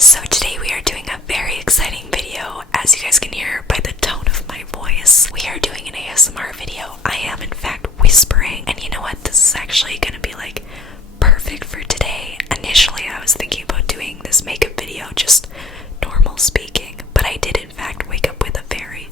So today we are doing a very exciting video. As you guys can hear by the tone of my voice, we are doing an ASMR video. I am in fact whispering, and you know what, this is actually gonna be like perfect for today. Initially I was thinking about doing this makeup video just normal speaking, but I did in fact wake up with a very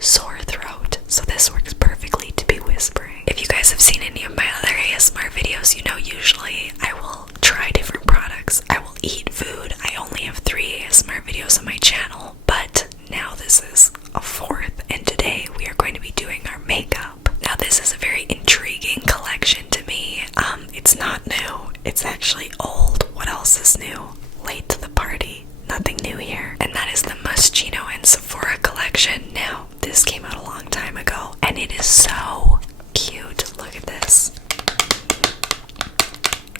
sore throat, so this works perfectly to be whispering. If you guys have seen any of my other ASMR videos, you know usually I will try different products. I will eat food. I only have 3 ASMR videos on my channel, but now this is a 4th, and today we are going to be doing our makeup. Now this is a very intriguing collection to me. It's not new. It's actually old. What else is new? Late to the party. Nothing new here. And that is the Moschino and Sephora collection. Now, this came out a long time ago, and it is so cute. Look at this.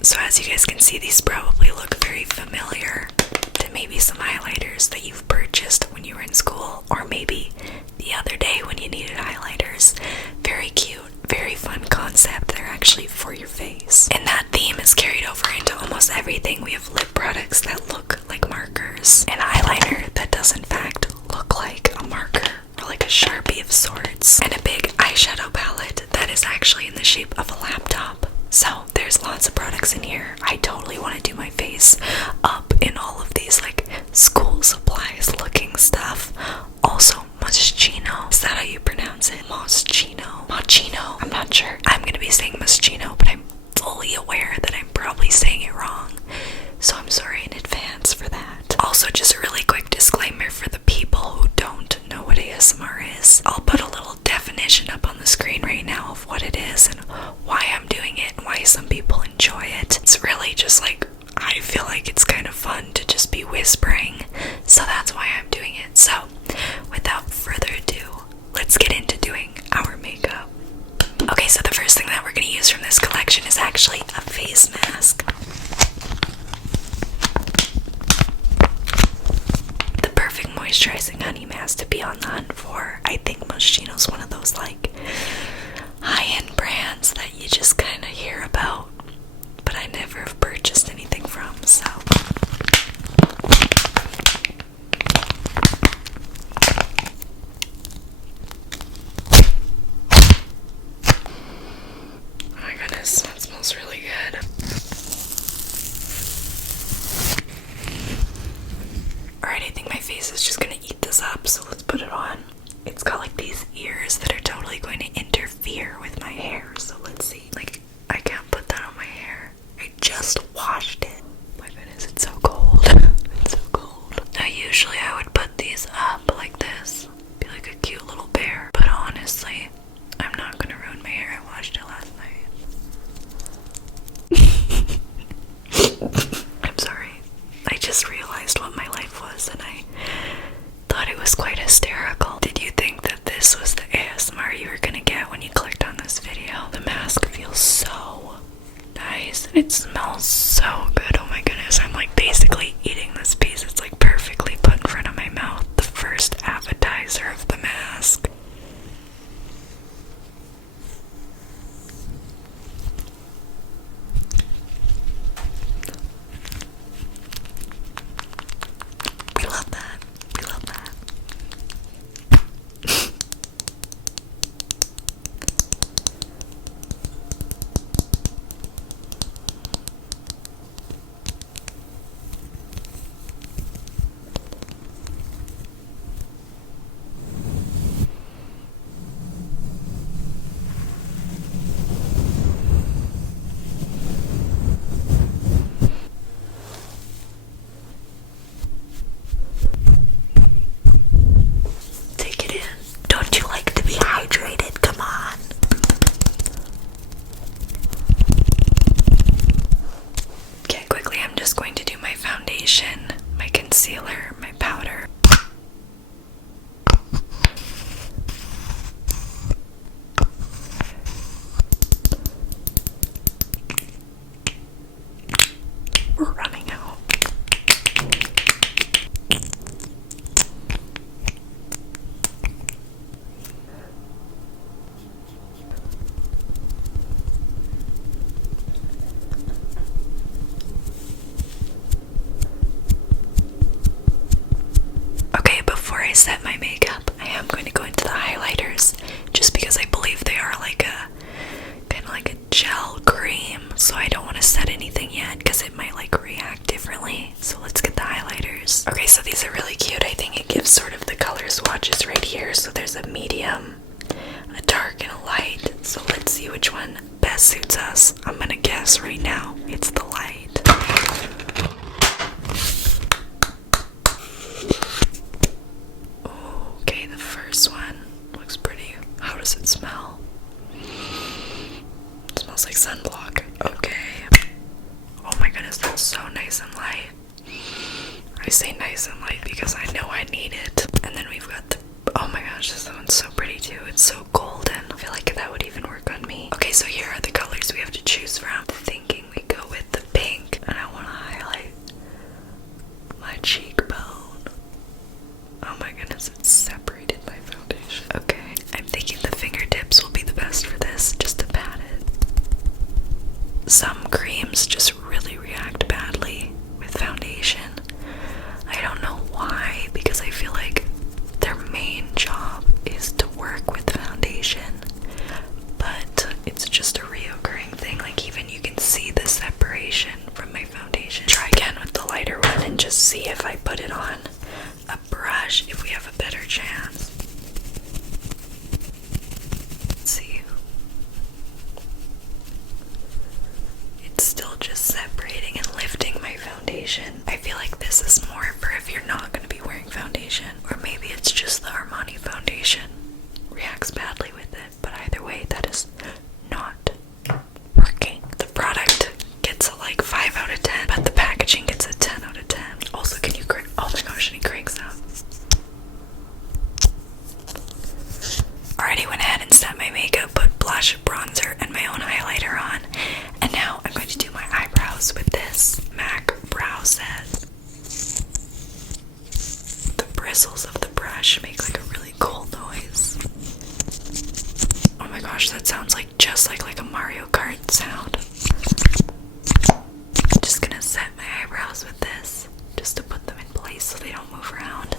So as you guys can see, these probably look very familiar to maybe some highlighters that you've purchased when you were in school, or maybe the other day when you needed highlighters. Very cute, very fun concept. They're actually for your face. And that theme is carried over into almost everything. We have lip products that look like markers, an eyeliner that does in fact look like a marker or like a Sharpie of sorts, and a big eyeshadow palette that is actually in the shape of a laptop. So there's lots of products in here. I totally want to do my face up in all of these like school supplies looking stuff. Also Moschino, is that how you pronounce it? Moschino, I'm not sure. I'm gonna be saying Moschino, but I'm fully aware that I'm probably saying it wrong, so I'm sorry in advance for that. Also, just a really quick disclaimer for the people who don't know what ASMR is. I'll put a little definition up on the screen right now of what it is and why I'm doing it and why some people enjoy it. It's really just like, I feel like it's kind of fun to just be whispering, so that's why I'm doing it. So without further ado, let's get into doing our makeup. Okay, so the first thing that we're going to use from this collection is actually a face mask. The perfect moisturizing honey mask to be on the hunt for. I think Moschino's one of those like high-end brands that you just kind of hear about, but I never have purchased anything from, so. Oh my goodness, that smells really good. Alright, I think my face is just gonna eat this up, so let's put it on. It's got like these ears that are totally going to interfere with my hair, so let's see. Like, I can't put that on my hair. I just washed it. My goodness, it's so cold. It's so cold. Now usually I would put these up like this, be like a cute little bear, but honestly, I'm not gonna ruin my hair. I washed it last night. I'm sorry. I just realized what my life was, and I thought it was quite hysterical. Did you think that this was the ASMR you were gonna get when you clicked on this video? The mask feels so nice, and it smells so good. Oh my goodness, I'm like basically eating this piece. It's like perfectly put in front of my mouth. The first appetizer of the mask. We love that. We love that. Take it in. Don't you like to be hydrated? Come on. Okay, quickly, I'm just going to do my foundation, my concealer, my powder. We're running out. set my makeup, I am going to go into the highlighters just because I believe they are like a kind of like a gel cream. So I don't want to set anything yet because it might like react differently. So let's get the highlighters. Okay, so these are really cute. I think it gives sort of the color swatches right here. So there's a medium, a dark, and a light. So let's see which one best suits us. I'm gonna guess right now it's the light. Okay, the first one looks pretty. How does it smell? It smells like sunblock. Okay. Oh my goodness, that's so nice and light. I say nice and light because I know I need it. And then we've got the, oh my gosh, this one's so pretty too. It's so golden. I feel like that would even work on me. Okay, so here are the colors we have to choose from. Thinking we go with the pink, and I want to highlight my cheekbone. Oh my goodness, it's separated my foundation. Okay, I'm thinking the fingertips will be the best for this, just to pat it. Some creams just really react badly with foundation. I don't know why, because I feel like their main job is to work with foundation, but it's just a reoccurring thing. Like, even you can see the separation from my foundation. Try again with the lighter one and just see if I put it on a brush, if we have a better chance. Let's see. It's still just separating and lifting my foundation. I feel like this is more for if you're not going to be wearing foundation, or maybe it's just the Armani foundation reacts badly with it, but either way, that is not working. The product gets a like 5 out of 10, but the packaging gets a 10 out of 10. Also, can you crank? Oh my gosh, and it cranks up. Already went ahead and set my makeup, put blush, bronzer, and my own highlighter on, and now I'm going to do my eyebrows with this MAC brow set. The bristles of the brush make like a really cool noise. Oh my gosh, that sounds like just like a Mario Kart sound. I'm just gonna set my eyebrows with this, just to put them in place so they don't move around.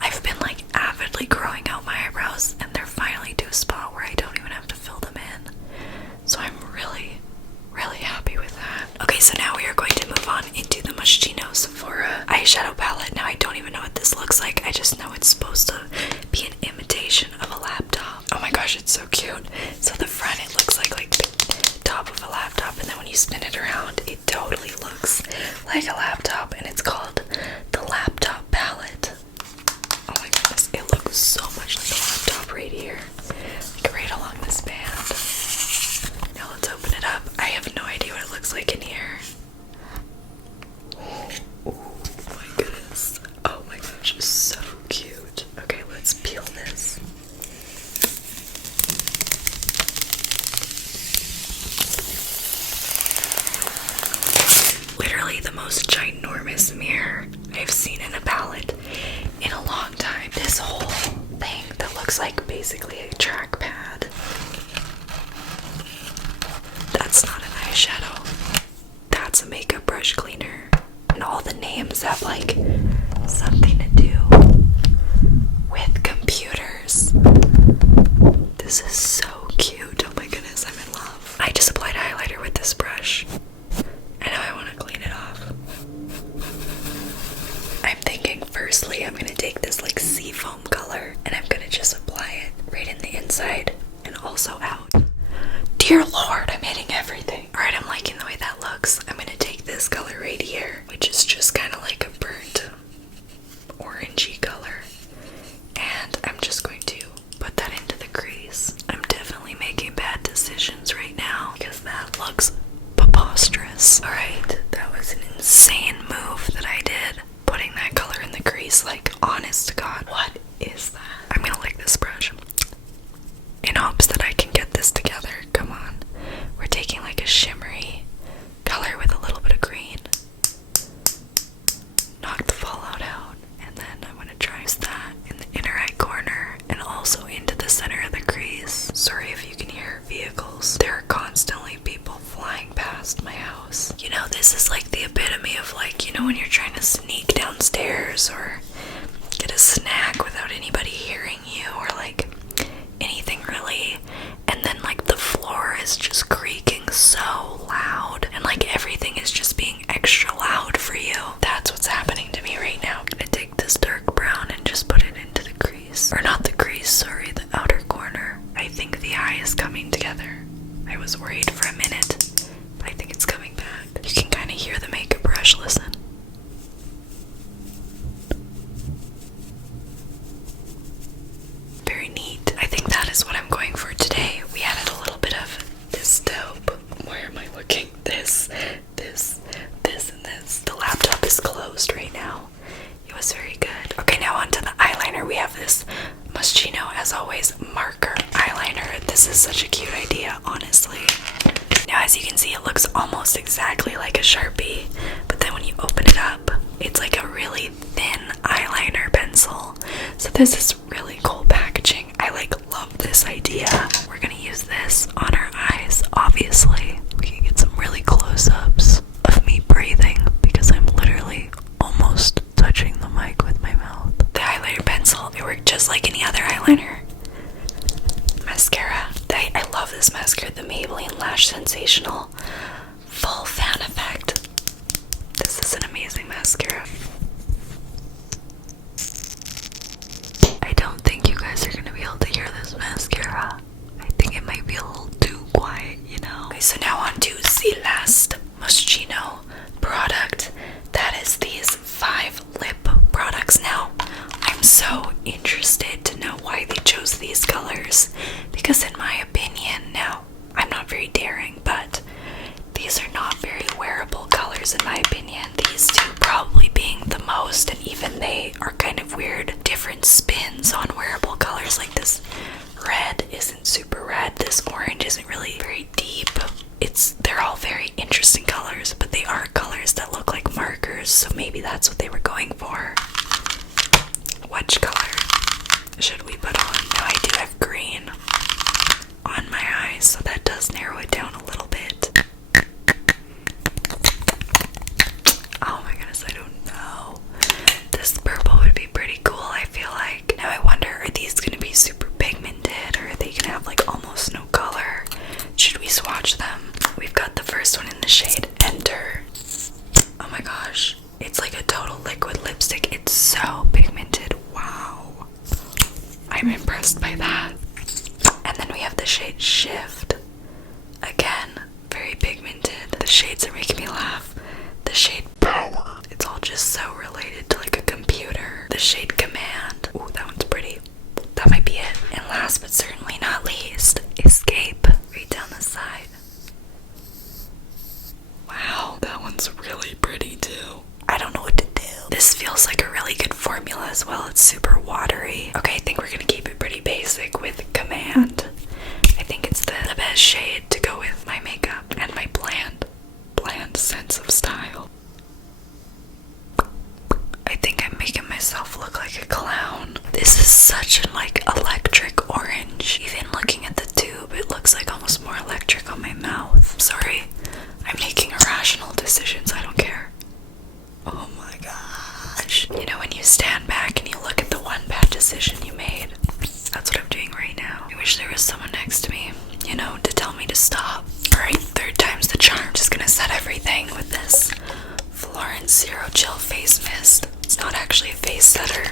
I've been like avidly growing out my eyebrows, and they're finally to a spot where I don't even have to fill them in. So I'm really, really happy with that. Okay, so now we are going to move on into the Moschino Sephora eyeshadow palette. Now I don't even know what this looks like. I just know it's supposed to be an imitation of a laptop. Oh my gosh, it's so cute. So the front, it looks like the top of a laptop, and then when you spin it around, it totally looks like a laptop, and it's called the Laptop Palette. Oh my goodness, it looks so much like a laptop right here, like right along this band. Now let's open it up. I have no idea what it looks like in here. Oh my goodness. Oh my gosh, it's so cute. Okay, let's peel this. Literally the most ginormous mirror I've seen in a palette in a long time. This whole thing that looks like basically a trackpad. That's not an eyeshadow. That's a makeup brush cleaner. And all the names have like something to do with computers. This is so cute. Oh my goodness, I'm in love. I just applied highlighter with this brush, and now I want to clean it off. I'm thinking firstly I'm going to take this like seafoam color, and I'm going to just apply it right in the inside and also out. Dear Lord, I'm hitting everything. Alright, I'm liking the way that looks. I'm going to take this color right here, which is just kind of like a burnt orangey color, and I'm just going to put that into the crease. I'm definitely making bad decisions right now because that looks preposterous. Alright, that was an insane move that I did, putting that color in the crease. Like, honest to God, what is that? I'm gonna lick this brush in hopes that I can get this together. Come on. We're taking like a shimmery color with a little bit of green. Knock the fallout out, and then I'm gonna try that in the inner eye corner and also into the center of the crease. Sorry if you can hear vehicles. There are constantly people flying past my house. You know, this is like the epitome of like, you know, when you're trying to sneak downstairs or get a snack without anybody hearing you or like anything really. And then like the floor is just creaking so loud and like everything is just being extra loud for you. That's what's happening to me right now. I'm gonna take this dark brown and just put it into the crease. Or not the crease, sorry, the outer corner. I think the eye is coming together. I was worried for a minute, but I think it's coming back. You can kind of hear the makeup brush, listen. Very neat. I think that is what I'm going for today. We added a little bit of this dope. Where am I looking? This, and this. The laptop is closed right now. It was very good. Okay, now onto the eyeliner. We have this Moschino, as always, marker eyeliner. This is such a cute idea, honestly. Now, as you can see, it looks almost exactly like a Sharpie, but then when you open it up, it's like a really thin eyeliner pencil. So this is really cool packaging. I love this idea. We're gonna use this on our eyes, obviously. We can get some really close-ups of me breathing because I'm literally almost touching the mic with my mouth. The highlighter pencil, it worked just like any other eyeliner. Mascara. I love this mascara, the Maybelline Lash Sensational Full Fan Effect. This is an amazing mascara. I don't think you guys are going to be able to hear this mascara. I think it might be a little too quiet, you know. Okay, so now on to the last Moschino product. That is these 5 lip products. Now, I'm so interested to know why they chose these colors, because in my opinion, now, I'm not very daring, but these are not very wearable colors in my opinion. These two probably being the most, and even they are kind of weird, different spins on wearable colors. Like this red isn't super red, this orange isn't really very deep. They're all very interesting colors, but they are colors that look like markers, so maybe that's what they were going for. Which color should we put on? Now I do have green on my eyes, so that does narrow it down a little bit. Oh my goodness, I don't know. This purple would be pretty cool, I feel like. Now I wonder, are these gonna be super pigmented, or are they gonna have like almost no color? Should we swatch them? We've got the first one in the shade Enter. Oh my gosh, it's like a total liquid lipstick. It's so pigmented. Wow, I'm impressed by that. And then we have the shade Shift. Again, very pigmented. The shades are making me laugh. The shade Power. It's all just so related to like a computer. The shade Command. Ooh, that one's pretty. That might be it. And last but certainly not least, Escape. Right down the side. Wow, that one's really pretty too. I don't know what to do. This feels like a really good formula as well. It's super watery. Okay, I think we're gonna keep it pretty basic with Command. I think it's the best shade to go with my makeup and my bland sense of style. I think I'm making myself look like a clown. This is such an like electric orange. Even looking at the tube, it looks like almost more electric on my mouth. Sorry, I'm making irrational decisions. I don't care. Oh my gosh. You know when you stand back and you look at the one bad decision you made? That's what I'm doing right now. I wish there was someone next to me, you know, to tell me to stop. Alright, 3rd time's the charm. Just gonna set everything with this Florence Zero Chill Face Mist. It's not actually a face setter,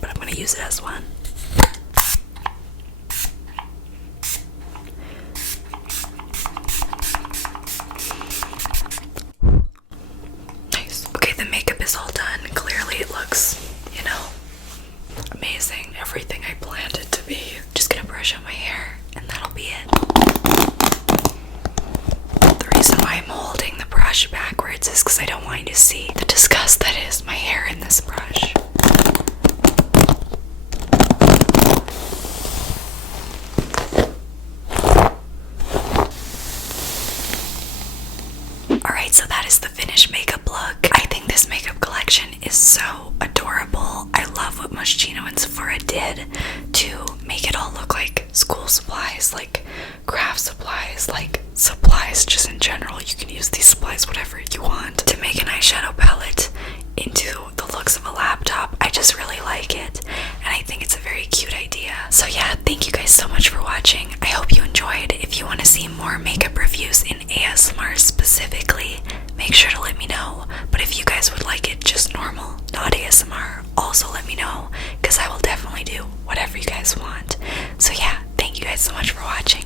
but I'm gonna use it as one. Nice. Okay, the makeup is all done. Clearly it looks, you know, amazing. Everything I planned it to be. Just gonna brush out my hair and that'll be it. The reason why I'm holding the brush backwards is because I don't want you to see the disgust that is my hair in this brush. Alright, so that is the finished makeup look. I think this makeup collection is so adorable. I love what Moschino and Sephora did to make it all look like school supplies, like craft supplies, like supplies just in general. You can use these supplies whatever you want to make an eyeshadow palette into the looks of a laptop. just really like it, and I think it's a very cute idea. So yeah, thank you guys so much for watching. I hope you enjoyed. If you want to see more makeup reviews in ASMR specifically, make sure to let me know. But if you guys would like it just normal, not ASMR, also let me know, because I will definitely do whatever you guys want. So yeah, thank you guys so much for watching,